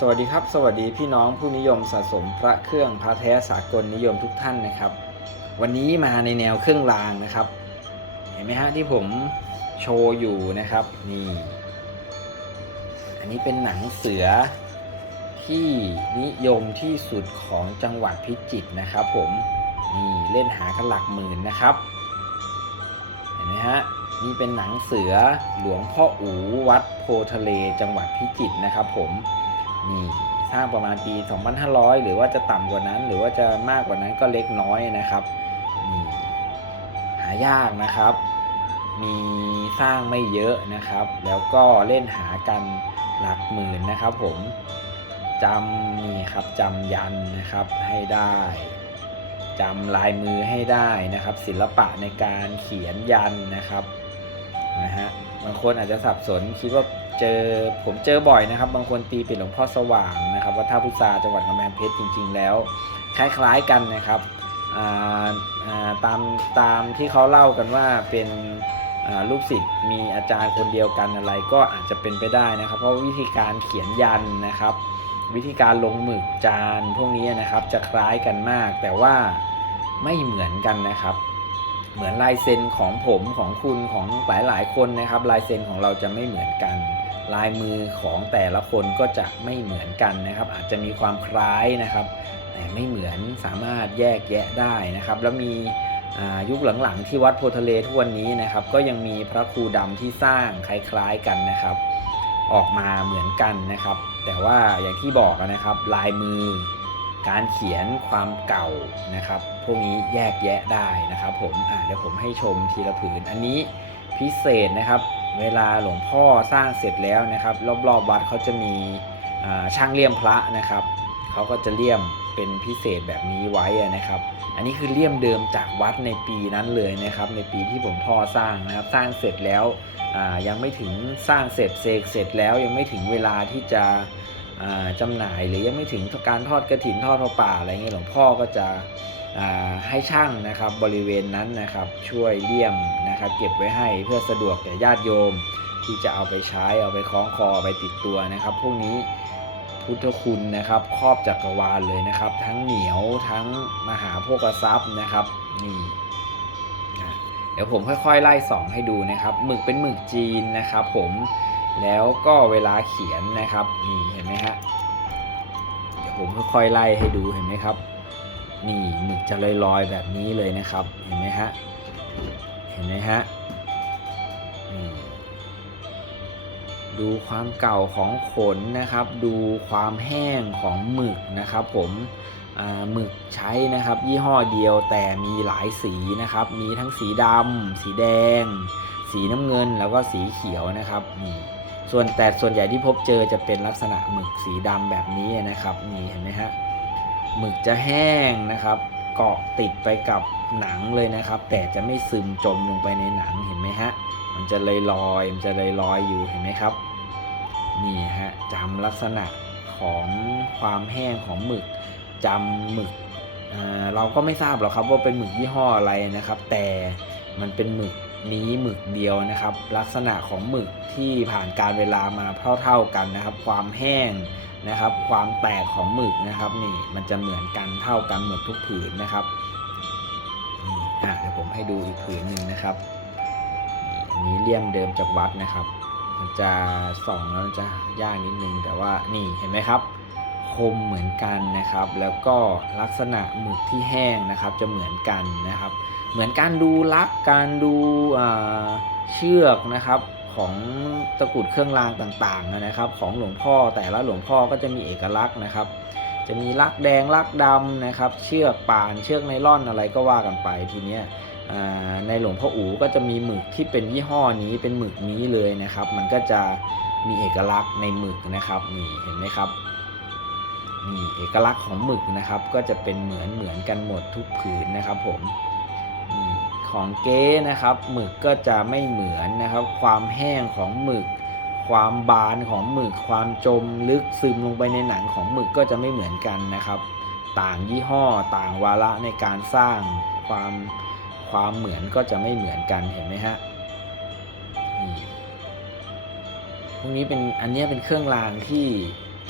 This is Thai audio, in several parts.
สวัสดีครับ สวัสดีพี่น้องผู้นิยมสะสมพระเครื่องพระแท้สากลนิยมทุกท่านนะครับ วันนี้มาในแนวเครื่องรางนะครับ เห็นไหมฮะที่ผมโชว์อยู่นะครับนี่อันนี้เป็นหนังเสือที่นิยมที่สุดของจังหวัดพิจิตรนะครับผมนี่เล่นหากันหลักหมื่นนะครับเห็นไหมฮะนี่เป็นหนังเสือหลวงพ่ออูวัดโพทะเลจังหวัดพิจิตรนะครับผม นี่สร้างประมาณปี 2500 หรือว่าจะต่ำกว่านั้น หรือว่าจะมากกว่านั้นก็เล็กน้อยนะครับนี่หายากนะครับ มีสร้างไม่เยอะนะครับ แล้วก็เล่นหากันหลักหมื่นนะครับ ผมจำนี่ครับจำยันนะครับให้ได้จำลายมือให้ได้นะครับ ศิลปะในการเขียนยันนะครับนะฮะบางคนอาจจะสับสนคิดว่า เจอผมเจอบ่อยนะครับ บางคนตีเป็นหลวงพ่อสว่างนะครับวัดท่าพุทราจังหวัดกำแพงเพชรจริง ๆ แล้ว คล้ายๆกันนะครับตามตามที่เขาเล่ากันว่าเป็นลูกศิษย์มีอาจารย์คนเดียวกันอะไรก็อาจจะเป็นไปได้นะครับ เพราะวิธีการเขียนยันนะครับ วิธีการลงหมึกจานพวกนี้นะครับจะคล้ายกันมาก แต่ว่าไม่เหมือนกันนะครับ เหมือนลายเซ็นของผมของคุณของหลายๆคนนะครับ ลายเซ็นของเราจะไม่เหมือนกัน ลายมือของแต่ละคนก็จะไม่เหมือนกันนะครับ อาจจะมีความคล้ายนะครับ แต่ไม่เหมือนสามารถแยกแยะได้นะครับ แล้วมียุคหลังๆ ที่วัดโพธิ์ทะเลทุกวันนี้นะครับ ก็ยังมีพระครูดำที่สร้างคล้ายๆกันนะครับ ออกมาเหมือนกันนะครับ แต่ว่าอย่างที่บอกนะครับลายมือการเขียนความเก่านะครับ พวกนี้แยกแยะได้นะครับ ผมเดี๋ยวผมให้ชมทีละผืนอันนี้พิเศษนะครับ เวลาหลวงพ่อสร้างเสร็จแล้วนะครับ รอบๆวัดเขาจะมีช่างเลี่ยมพระนะครับเขาก็จะเลี่ยมเป็นพิเศษแบบนี้ไว้นะครับ อันนี้คือเลี่ยมเดิมจากวัดในปีนั้นเลยนะครับ ในปีที่ผมพ่อสร้างนะครับ สร้างเสร็จแล้วยังไม่ถึงสร้างเสร็จเสกเสร็จแล้วยังไม่ถึงเวลาที่จะอ่าจำหน่ายหรือยังไม่ถึงการทอดกระถินทอดพระป่าอะไรเงี้ยหลวงพ่อก็จะ ให้ช่างนะครับบริเวณนั้นนะครับช่วยเลี่ยมนะครับเก็บไว้ให้เพื่อสะดวกแก่ญาติโยม ที่จะเอาไปใช้เอาไปคล้องคอไปติดตัวนะครับพวกนี้พุทธคุณนะครับครอบจักรวาลเลยนะครับ ทั้งเหนียวทั้งมหาโภคทรัพย์นะครับนี่เดี๋ยวผมค่อยๆไล่ส่องให้ดูนะครับหมึกเป็นหมึกจีนนะครับผมแล้วก็เวลาเขียนนะครับนี่เห็นไหมฮะเดี๋ยวผมค่อยๆไล่ให้ดูเห็นไหมครับ นี่หมึกจะลอยๆแบบนี้เลยนะครับ เห็นไหมฮะ เห็นไหมฮะดูความเก่าของขนนะครับ ดูความแห้งของหมึกนะครับผมหมึกใช้นะครับ ยี่ห้อเดียวแต่มีหลายสีนะครับ มีทั้งสีดำสีแดง สีน้ำเงินแล้วก็สีเขียวนะครับนี่ส่วนแต่ส่วนใหญ่ที่พบเจอจะเป็นลักษณะหมึกสีดำแบบนี้นะครับนี่เห็นไหมฮะ หมึกจะแห้งนะครับ เกาะติดไปกับหนังเลยนะครับ แต่จะไม่ซึมจมลงไปในหนังเห็นไหมฮะ มันจะลอยลอยมันจะลอยลอยอยู่เห็นไหมครับ นี่ฮะจำลักษณะของความแห้งของหมึกจำหมึกอ่าเราก็ไม่ทราบหรอกครับว่าเป็นหมึกยี่ห้ออะไรนะครับ แต่มันเป็นหมึกนี้หมึกเดียวนะครับ ลักษณะของหมึกที่ผ่านการเวลามาเท่า ๆกันนะครับ ความแห้ง นะครับ ความแตกของหมึกนะครับนี่มันจะเหมือนกันเท่ากันหมดทุกผืนนะครับนี่อะเดี๋ยวผมให้ดูอีกผืนหนึ่งนะครับนี่อันนี้เลี่ยมเดิมจากวัดนะครับ มันจะส่องแล้วมันจะยากนิดนึงแต่ว่านี่เห็นไหมครับ คมเหมือนกันนะครับ แล้วก็ลักษณะหมึกที่แห้งนะครับ จะเหมือนกันนะครับ เหมือนการดูลักการดูเชือกนะครับ ของตะกรุดเครื่องรางต่างๆนะครับ ของหลวงพ่อแต่ละหลวงพ่อก็จะมีเอกลักษณ์นะครับ จะมีลักแดงลักดำนะครับ เชือกป่านเชือกไนล่อนอะไรก็ว่ากันไปทีเนี้ยในหลวงพ่ออูก็จะมีหมึกที่เป็นยี่ห้อนี้เป็นหมึกนี้เลยนะครับ มันก็จะมีเอกลักษณ์ในหมึกนะครับนี่เห็นไหมครับนี่เอกลักษณ์ของหมึกนะครับ ก็จะเป็นเหมือนเหมือนกันหมดทุกผืนนะครับผม ของเก๊นะครับหมึกก็จะไม่เหมือนนะครับ ความแห้งของหมึก ความบานของหมึก ความจมลึกซึมลงไปในหนังของหมึกก็จะไม่เหมือนกันนะครับ ต่างยี่ห้อต่างวาระในการสร้างความความเหมือนก็จะไม่เหมือนกันเห็นไหมฮะนี่พวกนี้เป็นอันนี้เป็นเครื่องรางที่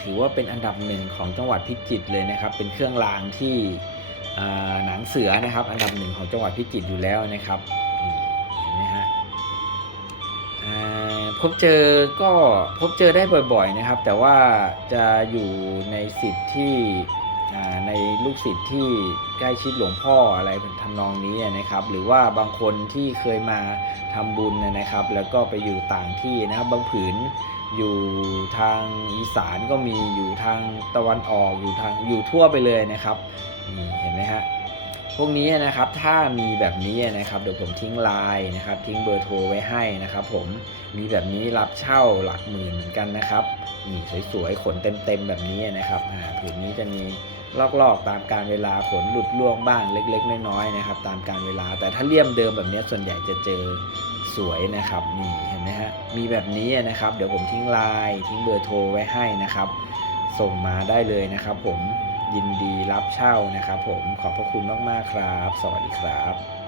ถือว่าเป็นอันดับหนึ่งของจังหวัดพิจิตรเลยนะครับ เป็นเครื่องรางที่ หนังเสือนะครับ อันดับหนึ่งของจังหวัดพิจิตรอยู่แล้วนะครับเห็นไหมฮะพบเจอก็พบเจอได้บ่อยๆนะครับ แต่ว่าจะอยู่ในสิทธิ์ที่ในลูกศิษย์ที่ใกล้ชิดหลวงพ่ออะไรทำนองนี้นะครับ หรือว่าบางคนที่เคยมาทำบุญนะครับ แล้วก็ไปอยู่ต่างที่นะครับบางผืนอยู่ทางอีสานก็มีอยู่ทางตะวันออกอยู่ทางอยู่ทั่วไปเลยนะครับ นี่เห็นไหมฮะพวกนี้นะครับถ้ามีแบบนี้นะครับเดี๋ยวผมทิ้งไลน์นะครับ ทิ้งเบอร์โทรไว้ให้นะครับ ผมมีแบบนี้รับเช่าหลักหมื่นเหมือนกันนะครับนี่สวยๆขนเต็มๆแบบนี้นะครับอ่าผืนนี้จะมีลอกๆตามการเวลาขนหลุดล่วงบ้างเล็ก ๆ น้อยๆนะครับ ตามการเวลาแต่ถ้าเลี่ยมเดิมแบบนี้ส่วนใหญ่จะเจอสวยนะครับนี่เห็นไหมฮะมีแบบนี้นะครับ เดี๋ยวผมทิ้งไลน์ทิ้งเบอร์โทรไว้ให้นะครับ ส่งมาได้เลยนะครับ ผม ยินดีรับเช่านะครับผมขอบพระคุณมาก ๆ ครับ สวัสดีครับ